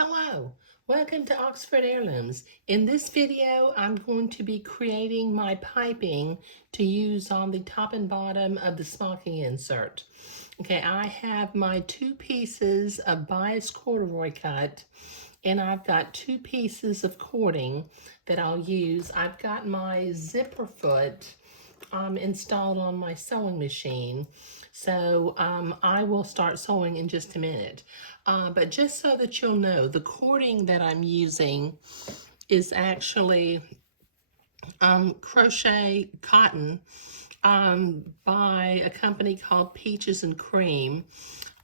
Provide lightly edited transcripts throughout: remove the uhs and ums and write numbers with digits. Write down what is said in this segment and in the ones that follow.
Hello, welcome to Oxford Heirlooms. In this video, I'm going to be creating my piping to use on the top and bottom of the smocking insert. Okay, I have my 2 pieces of bias corduroy cut, and I've got 2 pieces of cording that I'll use. I've got my zipper foot installed on my sewing machine. So I will start sewing in just a minute. But just so that you'll know, the cording that I'm using is actually crochet cotton by a company called Peaches and Cream.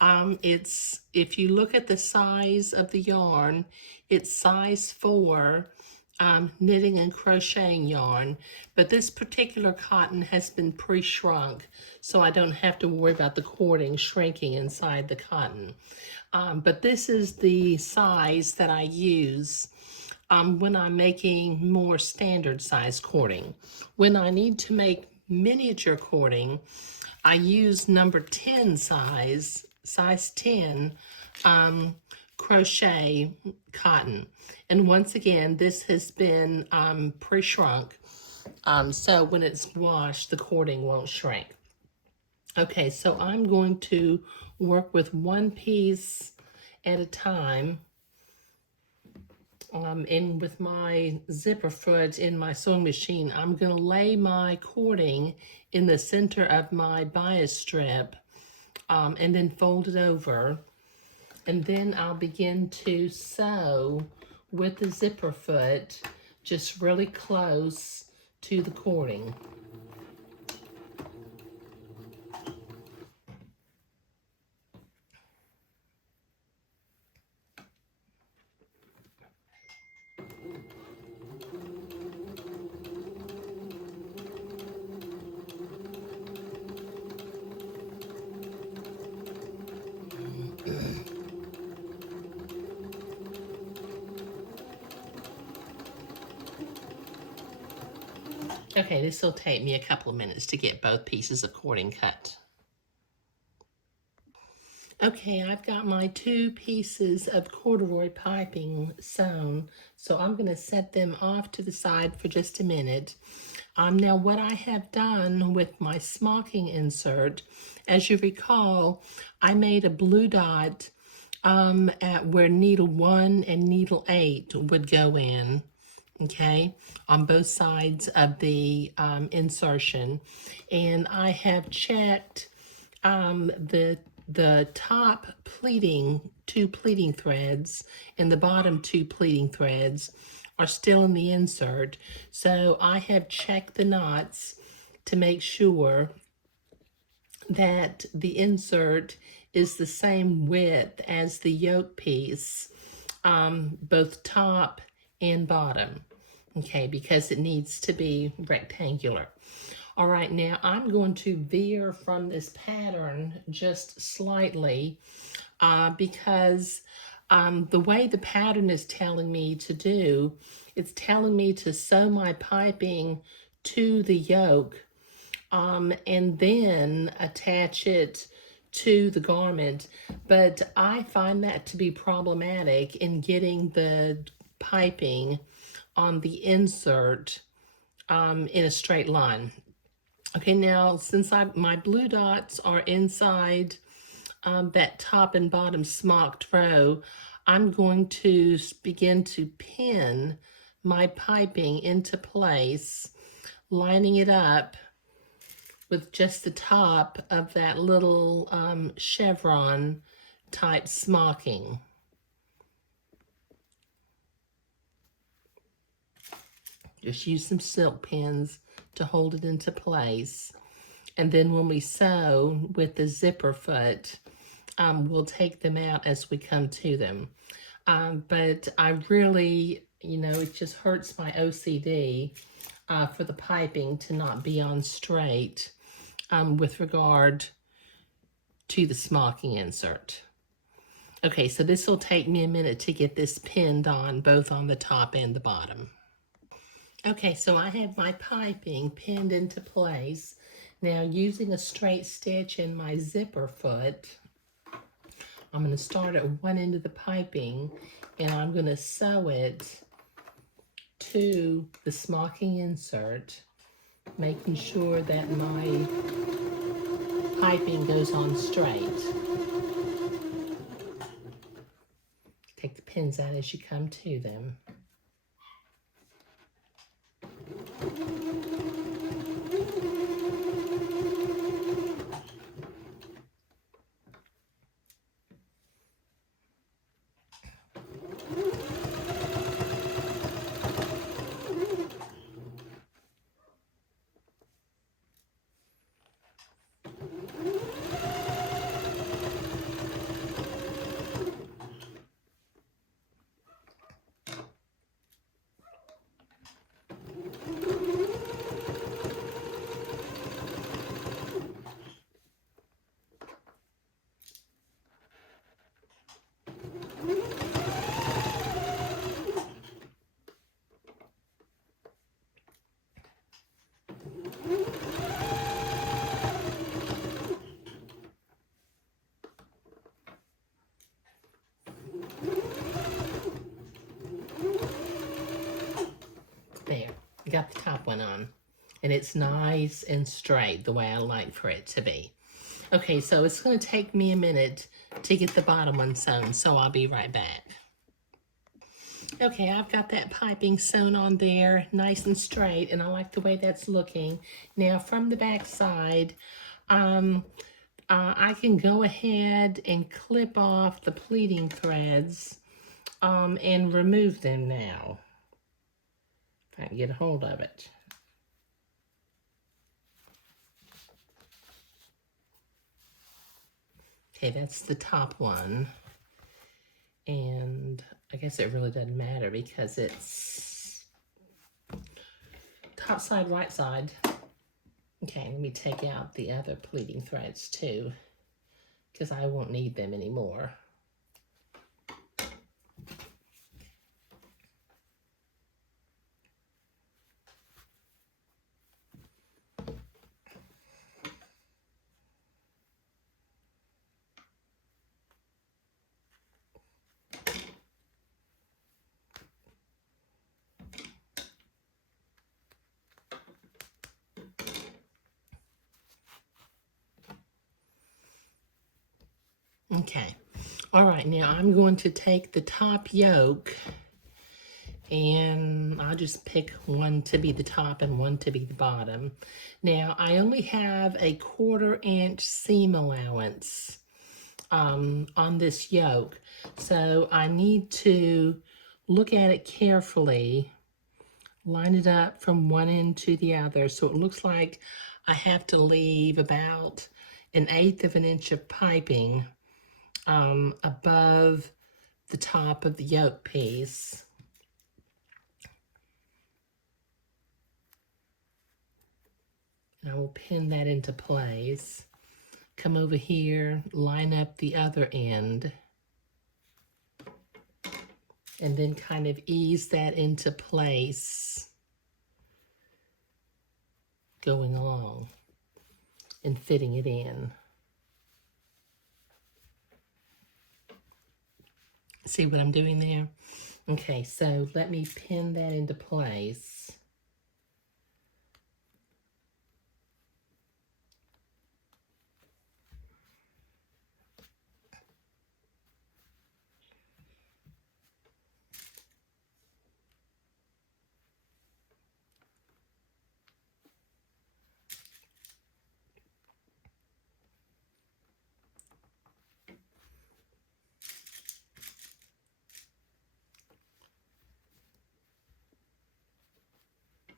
It's, if you look at the size of the yarn, it's size 4 knitting and crocheting yarn, but this particular cotton has been pre-shrunk, so I don't have to worry about the cording shrinking inside the cotton. But this is the size that I use when I'm making more standard size cording. When I need to make miniature cording, I use number 10 size 10 crochet cotton. And once again, this has been pre-shrunk, so when it's washed, the cording won't shrink. Okay, so I'm going to work with 1 piece at a time. And with my zipper foot in my sewing machine, I'm going to lay my cording in the center of my bias strip and then fold it over. And then I'll begin to sew with the zipper foot just really close to the cording. Okay, this will take me a couple of minutes to get both pieces of cording cut. Okay, I've got my 2 pieces of corduroy piping sewn, so I'm going to set them off to the side for just a minute. Now, what I have done with my smocking insert, as you recall, I made a blue dot at where needle 1 and needle 8 would go in. Okay, on both sides of the insertion, and I have checked the top pleating, 2 pleating threads, and the bottom 2 pleating threads are still in the insert. So I have checked the knots to make sure that the insert is the same width as the yoke piece, both top and bottom. Okay, because it needs to be rectangular. All right, now I'm going to veer from this pattern just slightly because the way the pattern is telling me to do, it's telling me to sew my piping to the yoke and then attach it to the garment. But I find that to be problematic in getting the piping on the insert in a straight line. Okay, now since my blue dots are inside that top and bottom smocked row, I'm going to begin to pin my piping into place, lining it up with just the top of that little chevron type smocking. Just use some silk pins to hold it into place. And then when we sew with the zipper foot, we'll take them out as we come to them. But I really, it just hurts my OCD for the piping to not be on straight with regard to the smocking insert. Okay, so this will take me a minute to get this pinned on, both on the top and the bottom. Okay, so I have my piping pinned into place. Now, using a straight stitch in my zipper foot, I'm going to start at one end of the piping and I'm going to sew it to the smocking insert, making sure that my piping goes on straight. Take the pins out as you come to them. There, got the top one on. And it's nice and straight the way I like for it to be. Okay, so it's going to take me a minute to get the bottom one sewn, so I'll be right back. Okay, I've got that piping sewn on there, nice and straight, and I like the way that's looking. Now, from the back side, I can go ahead and clip off the pleating threads and remove them now, if I can get a hold of it. Okay, that's the top one. And I guess it really doesn't matter because it's top side, right side. Okay, let me take out the other pleating threads too, because I won't need them anymore. Okay, all right, now I'm going to take the top yoke and I'll just pick one to be the top and one to be the bottom. Now, I only have a 1/4 inch seam allowance on this yoke, so I need to look at it carefully, line it up from one end to the other, so it looks like I have to leave about 1/8 of an inch of piping above the top of the yoke piece. And I will pin that into place. Come over here, line up the other end, and then kind of ease that into place going along and fitting it in. See what I'm doing there? Okay, so let me pin that into place.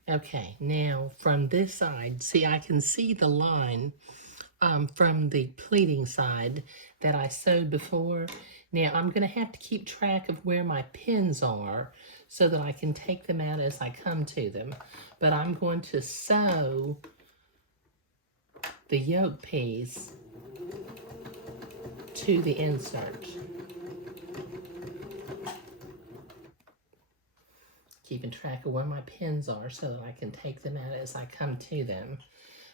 Okay, now from this side, see, I can see the line from the pleating side that I sewed before. Now I'm going to have to keep track of where my pins are so that I can take them out as I come to them. But I'm going to sew the yoke piece to the insert. Keeping track of where my pins are so that I can take them out as I come to them.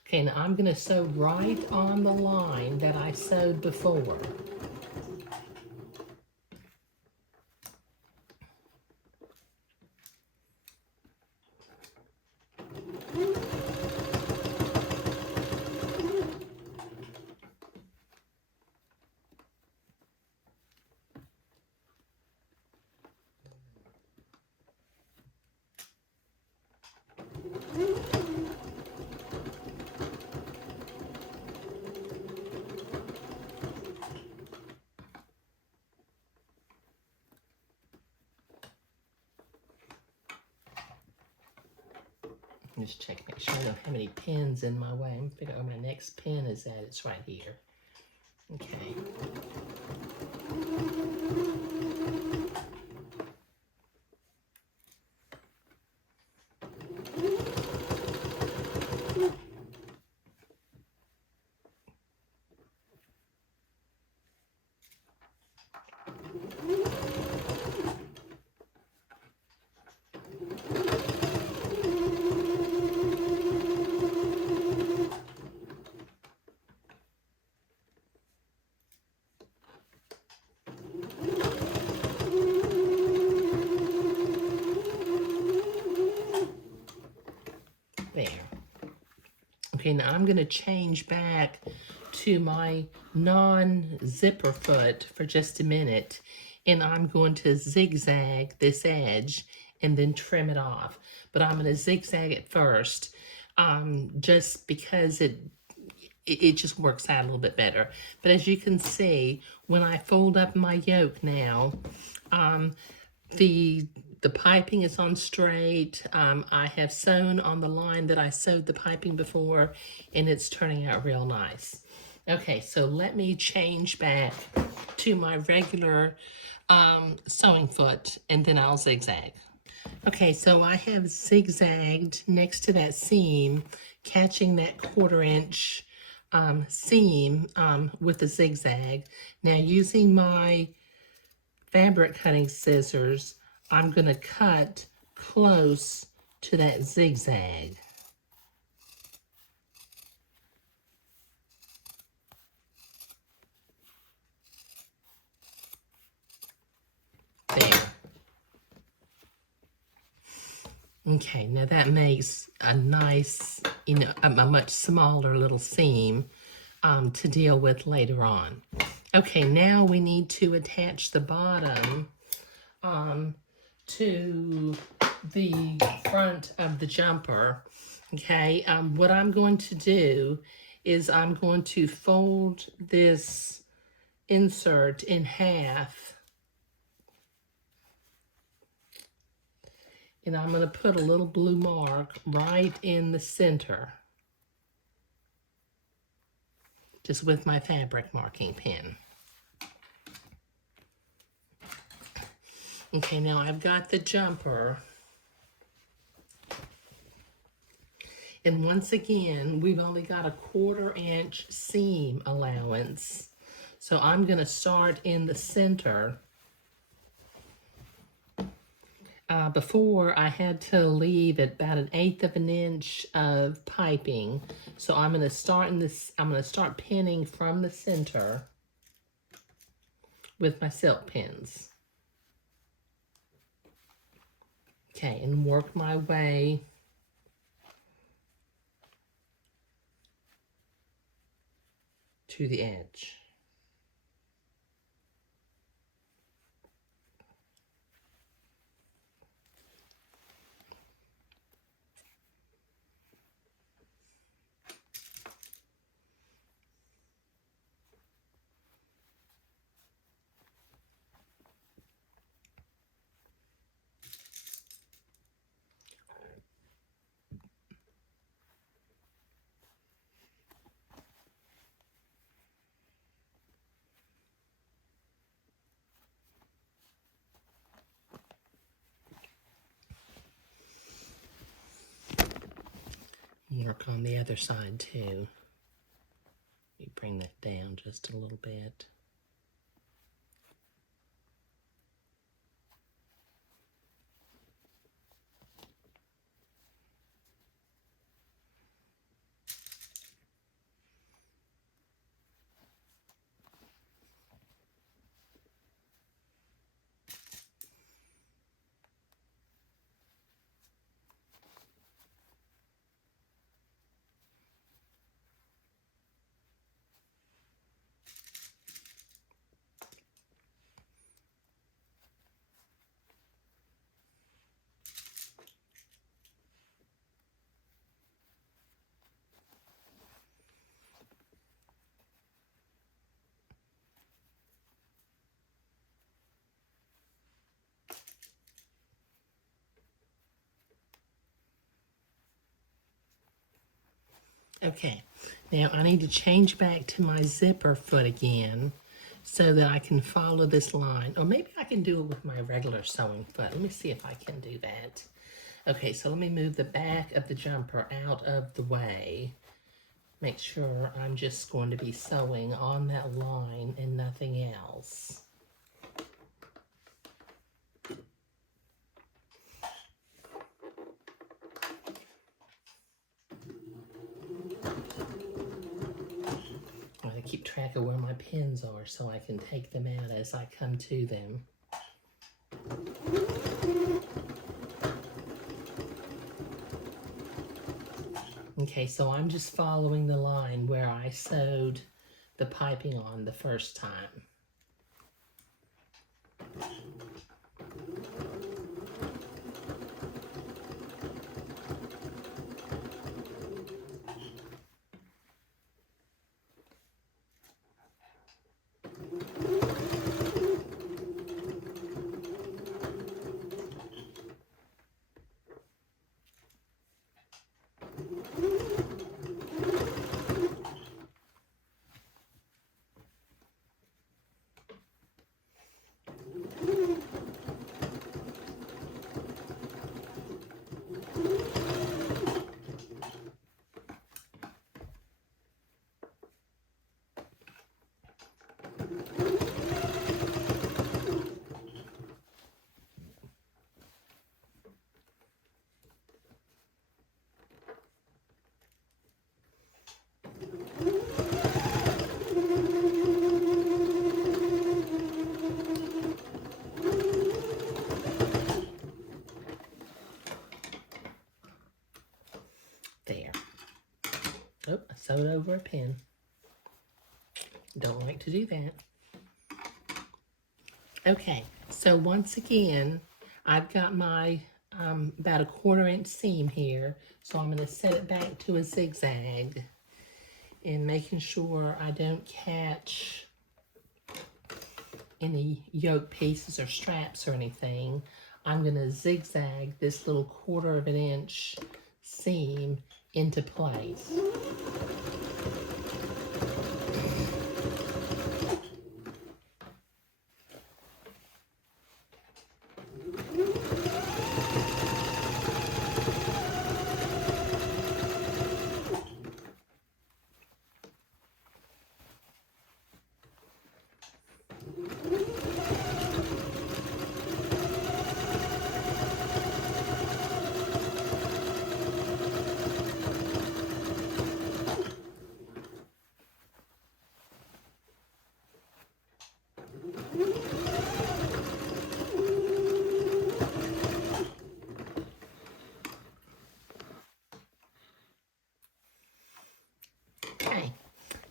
Okay, now I'm going to sew right on the line that I sewed before. Just check, make sure I don't have any pins in my way. I'm figuring where my next pin is at. It's right here. Okay. There. Okay, now I'm going to change back to my non-zipper foot for just a minute, and I'm going to zigzag this edge and then trim it off. But I'm going to zigzag it first, just because it just works out a little bit better. But as you can see, when I fold up my yoke now, the piping is on straight. I have sewn on the line that I sewed the piping before, and it's turning out real nice. Okay, so let me change back to my regular sewing foot, and then I'll zigzag. Okay, so I have zigzagged next to that seam, catching that 1/4 inch seam with a zigzag. Now, using my fabric cutting scissors, I'm going to cut close to that zigzag. There. Okay, now that makes a nice, a much smaller little seam to deal with later on. Okay, now we need to attach the bottom to the front of the jumper. Okay, what I'm going to do is I'm going to fold this insert in half, and I'm going to put a little blue mark right in the center, just with my fabric marking pen. Okay, now I've got the jumper. And once again, we've only got a 1/4 inch seam allowance. So I'm going to start in the center. Before, I had to leave at about 1/8 of an inch of piping. So I'm going to start in this, I'm going to start pinning from the center with my silk pins. Okay, and work my way to the edge. Work on the other side too. You bring that down just a little bit. Okay, now I need to change back to my zipper foot again so that I can follow this line. Or maybe I can do it with my regular sewing foot. Let me see if I can do that. Okay, so let me move the back of the jumper out of the way. Make sure I'm just going to be sewing on that line and nothing else. I gotta keep track of where my pins are so I can take them out as I come to them. Okay, so I'm just following the line where I sewed the piping on the first time. There. Oh, I sewed over a pin. Don't like to do that. Okay, so once again, I've got my about a 1/4 inch seam here, so I'm going to set it back to a zigzag and making sure I don't catch any yoke pieces or straps or anything. I'm going to zigzag this little 1/4 inch seam into place. Okay,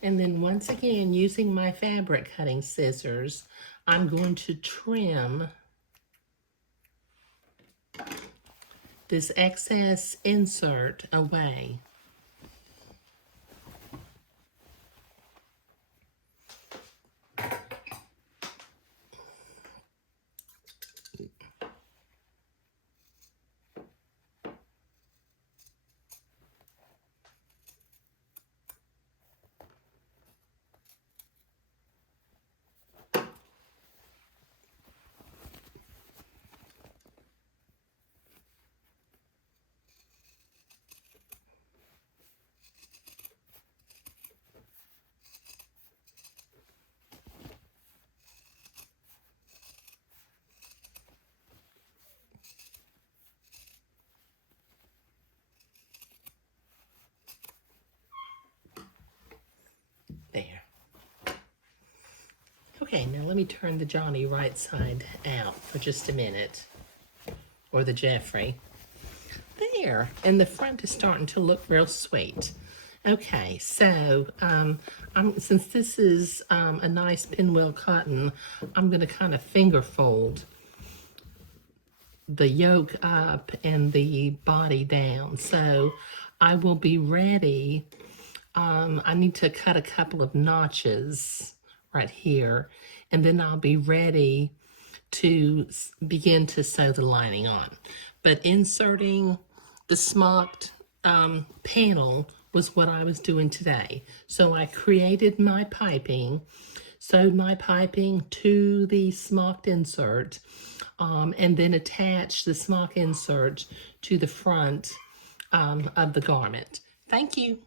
and then once again, using my fabric cutting scissors, I'm going to trim this excess insert away. There. Okay, now let me turn the Johnny right side out for just a minute, or the Jeffrey. There, and the front is starting to look real sweet. Okay, so since this is a nice pinwheel cotton, I'm going to kind of finger fold the yoke up and the body down. So I will be ready. I need to cut a couple of notches right here, and then I'll be ready to begin to sew the lining on. But inserting the smocked panel was what I was doing today. So I created my piping, sewed my piping to the smocked insert, and then attached the smock insert to the front of the garment. Thank you.